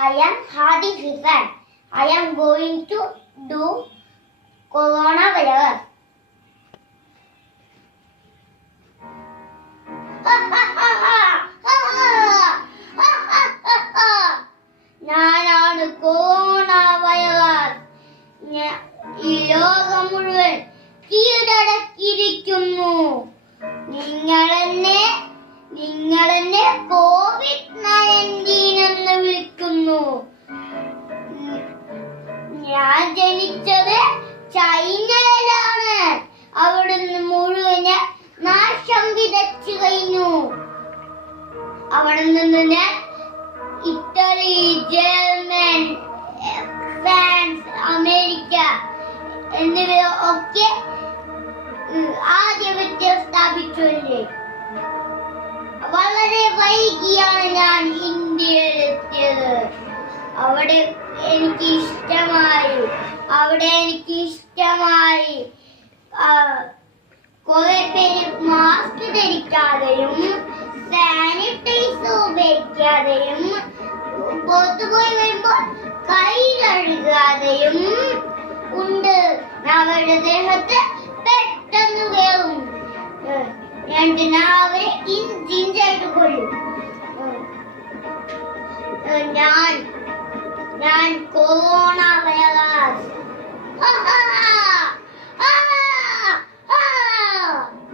I am Hadi Hifan. I am going to do coronavirus. ഞാനാണ് corona virus. ഈ ലോകം മുഴുവൻ കീഴടക്കിയിരിക്കുന്നു. നിങ്ങളെന്നെ COVID-19 എന്ന് വിളിക്കുന്നു. ഞാൻ ജനിച്ചത് ചൈനയിലാണ്. അവിടുന്ന് മുഴുവൻ നാശം വിതച്ചു കഴിഞ്ഞു. അവിടെ നിന്ന് ഞാൻ ഇറ്റലി, ജർമ്മൻ, ഫ്രാൻസ്, അമേരിക്ക എന്നിവ ഒക്കെ ആധിപത്യം സ്ഥാപിച്ചല്ലേ. വളരെ വൈകിയാണ് ഞാൻ ഇന്ത്യയിലെത്തിയത്. അവിടെ എനിക്ക് ഇഷ്ടമായി. കുറെ പേര് മാസ്ക് ധരിക്കാതെയും സാനിറ്റൈസർ ഉപയോഗിക്കാതെയും പുറത്തുപോയി വരുമ്പോൾ കൈ കഴുകാതെയും ഉണ്ട്. അവരുടെ ദേഹത്ത് പെട്ടെന്ന് കയറും. അവരെ ഇഞ്ചായിട്ട് കൊല്ലും. ഞാൻ കൊറോണ വൈറസ്.